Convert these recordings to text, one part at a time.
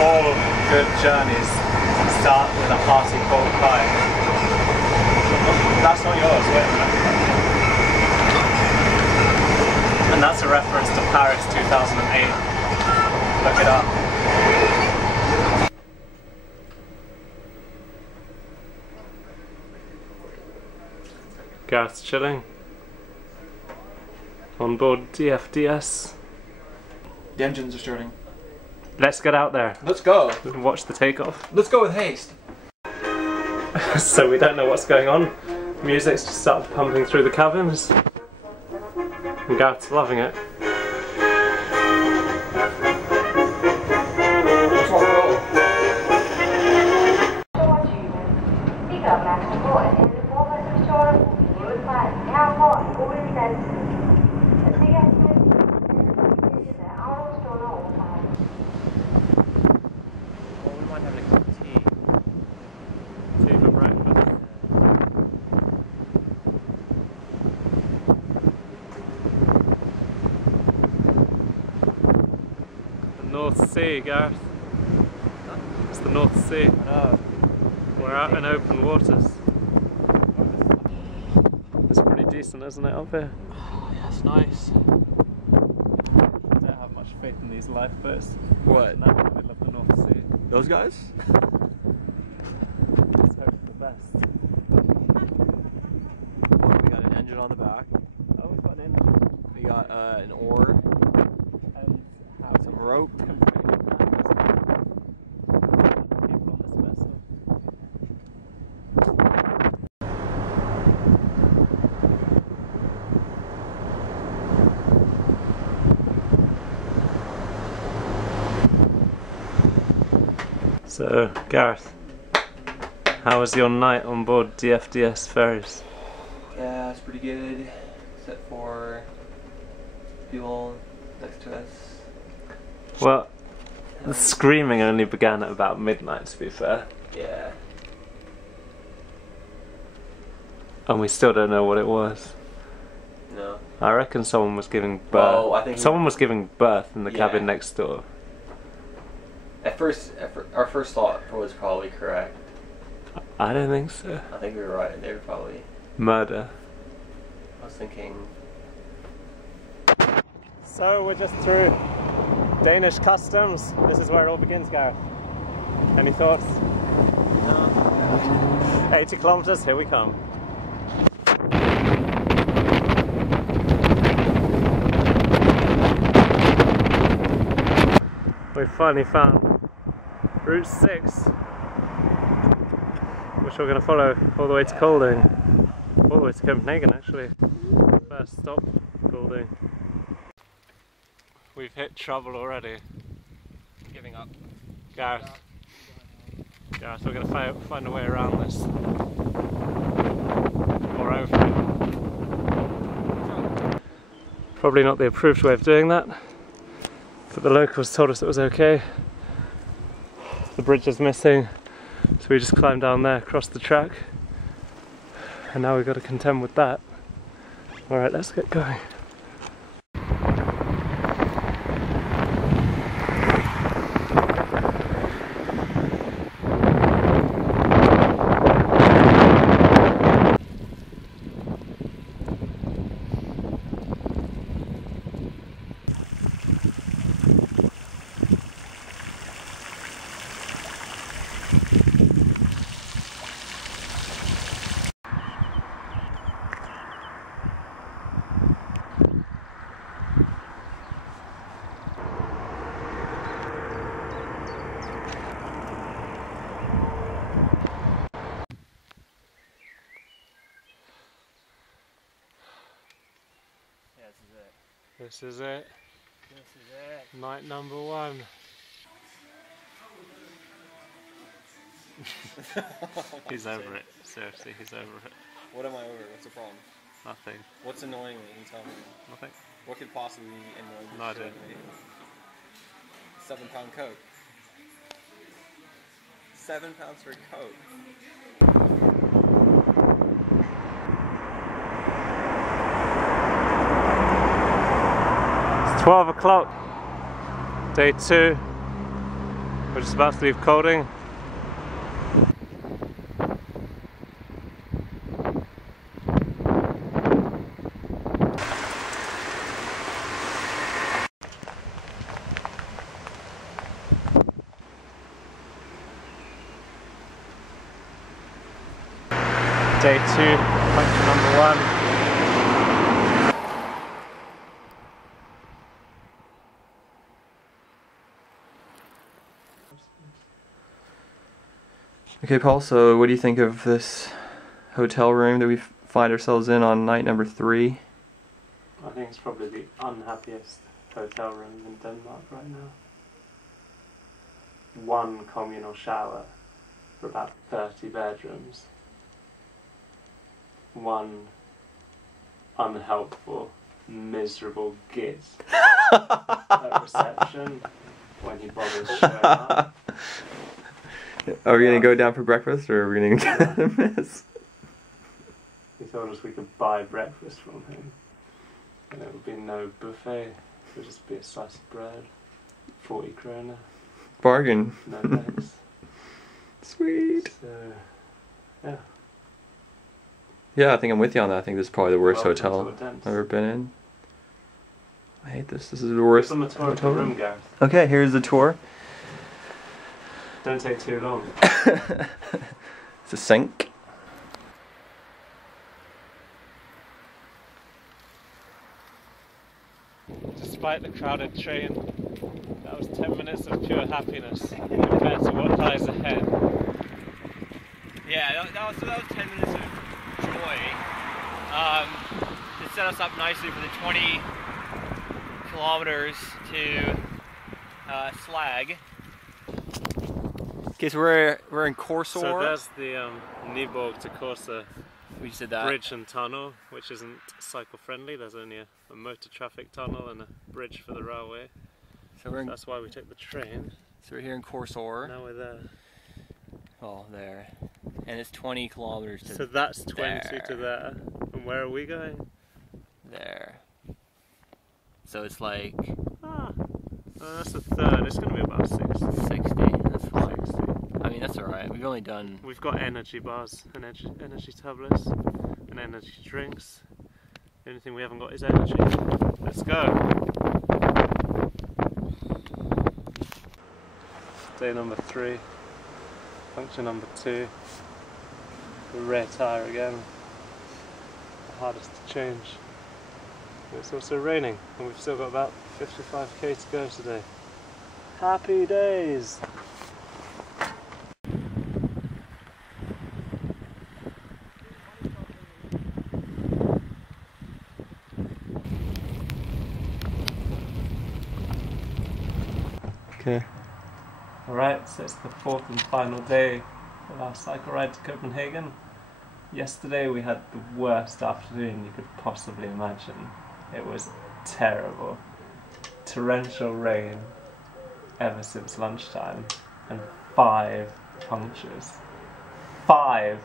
All good journeys start with a hearty pork pie. That's not yours, wait a minute. And that's a reference to Paris 2008. Look it up. Gareth's chilling on board DFDS. The engines are starting. Let's get out there. Let's go. And watch the takeoff. Let's go with haste. So we don't know what's going on. Music's just started pumping through the cabins. And Gareth's loving it. North Sea, Gareth. Huh? It's the North Sea. Oh. We're out in open waters. It's pretty decent, isn't it, up here? Oh, yeah, it's nice. I don't have much faith in these lifeboats. What? Now in the middle of the North Sea. Those guys? Let's hope for the best. Oh, we got an engine on the back. Oh, we've got an engine. We got an oar. And some rope. So, Gareth, how was your night on board DFDS ferries? Yeah, it's pretty good, except for people next to us. Well, the screaming only began at about midnight, to be fair. Yeah. And we still don't know what it was. No. I reckon someone was giving birth. Well, I think someone was giving birth in the cabin next door. Our first thought was probably correct. I don't think so. I think we were right. They were probably Murder. I was thinking. So we're just through Danish customs. This is where it all begins, Gareth. Any thoughts? No. 80 kilometers, here we come. We finally found Route 6, which we're going to follow all the way to Kolding, all the way to Copenhagen actually. First stop, Kolding. We've hit trouble already. Giving up. Gareth, we're going to find a way around this. Or over it. Probably not the approved way of doing that, but the locals told us it was okay. The bridge is missing, so we just climbed down there, across the track, and now we've got to contend with that. Alright, let's get going. This is it. This is it. Night number 1. He's over it. Seriously, he's over it. What am I over? What's the problem? Nothing. What's annoying me? You tell me. Nothing. What could possibly annoy me? No, I don't. £7 Coke. £7 for a Coke. It's 12 o'clock. Day 2. We're just about to leave Kolding. Day 2, puncture number 1. Okay, Paul, so what do you think of this hotel room that we find ourselves in on night number 3? I think it's probably the unhappiest hotel room in Denmark right now. 1 communal shower for about 30 bedrooms. 1 unhelpful, miserable git at reception when he bothers showing up. Are we gonna go down for breakfast, or are we gonna get a miss? He told us we could buy breakfast from him, and it would be no buffet. It would just be a slice of bread, 40 krona. Bargain. No thanks. Sweet. So, yeah. Yeah, I think I'm with you on that. I think this is probably the worst Welcome hotel to Odense. I've ever been in. I hate this. This is the worst Give them a tour of the hotel room, room. Gareth. Okay, here's the tour. Don't take too long. It's a sink. Despite the crowded train, that was 10 minutes of pure happiness compared to what lies ahead. Yeah, that was 10 minutes of joy. To set us up nicely for the 20 kilometers to Slag. Okay, so we're in Korsor. So there's the Nyborg to Korsa We just did that. bridge and tunnel, which isn't cycle friendly. There's only a motor traffic tunnel and a bridge for the railway. So we're in, That's why we take the train. so we're here in Korsor. Now we're there. Oh, there. And it's 20 kilometers to So that's 20 there. to there. And where are we going? there. So it's like Oh, that's a third. It's going to be about 60. 60. That's fine. 60. I mean, that's alright. We've only done... We've got energy bars and energy tablets and energy drinks. The only thing we haven't got is energy. Let's go! Day number 3, puncture number 2, the rear tyre again, the hardest to change. But it's also raining and we've still got about 55k to go today. Happy days! Okay. Alright, so it's the 4th and final day of our cycle ride to Copenhagen. Yesterday we had the worst afternoon you could possibly imagine. It was terrible. Torrential rain ever since lunchtime and 5 punctures. 5!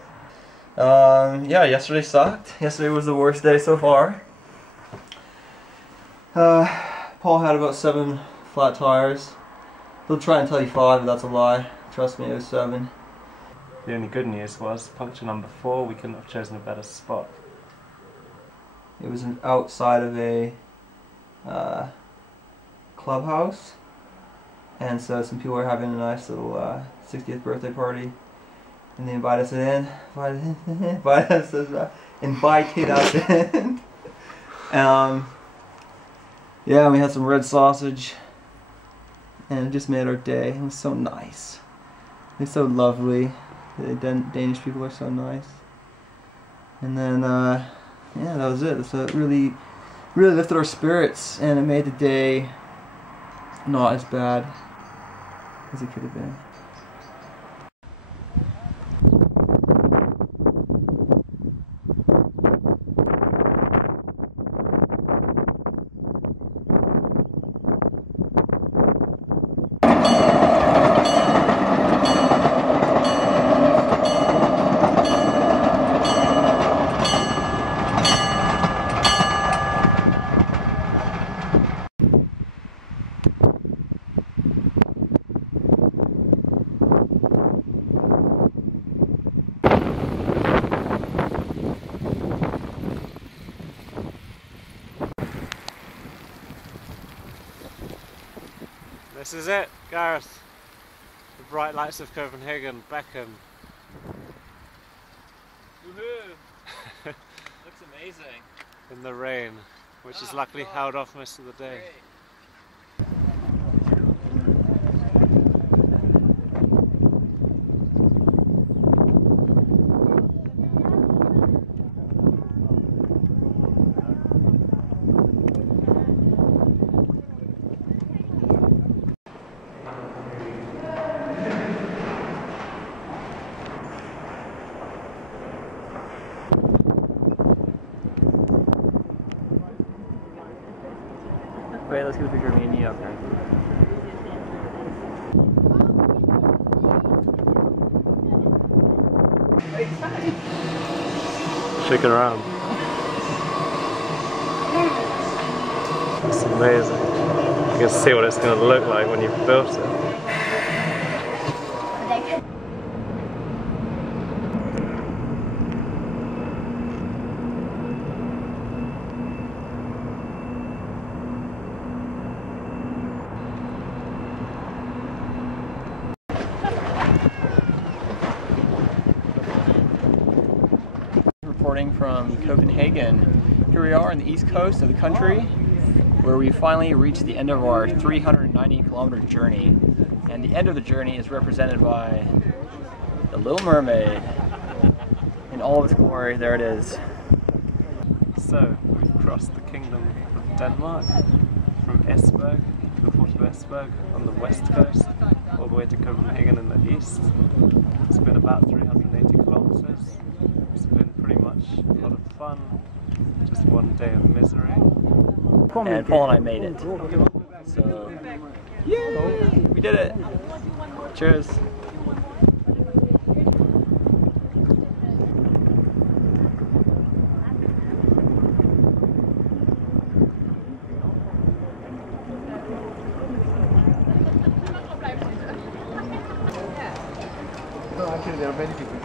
Yeah, yesterday sucked. Yesterday was the worst day so far. Paul had about 7 flat tires. He'll try and tell you 5, but that's a lie. Trust me, it was 7. The only good news was, puncture number 4, we couldn't have chosen a better spot. It was outside of a clubhouse, and so some people were having a nice little 60th birthday party, and they invited us in. Invited us in. Yeah, we had some red sausage. And it just made our day. It was so nice. They're so lovely. The Danish people are so nice. And then, yeah, that was it. So it really lifted our spirits, and it made the day not as bad as it could have been. This is it, Gareth. The bright lights of Copenhagen beckon. Woohoo! Looks amazing. In the rain, which is luckily held off most of the day. Great. Wait, let's get a picture of me and you up there. Shake it around. It's amazing. You can see what it's going to look like when you've built it. Reporting from Copenhagen. Here we are on the east coast of the country, where we finally reached the end of our 390-kilometer journey. And the end of the journey is represented by the Little Mermaid in all of its glory. There it is. So, we've crossed the kingdom of Denmark from Esbjerg, the port of Esbjerg on the west coast, all the way to Copenhagen in the east. It's been about 380 kilometers. It's been pretty much a lot of fun, just one day of misery. And Paul and I made it. So, yay! We did it! Cheers! No, actually there are many people.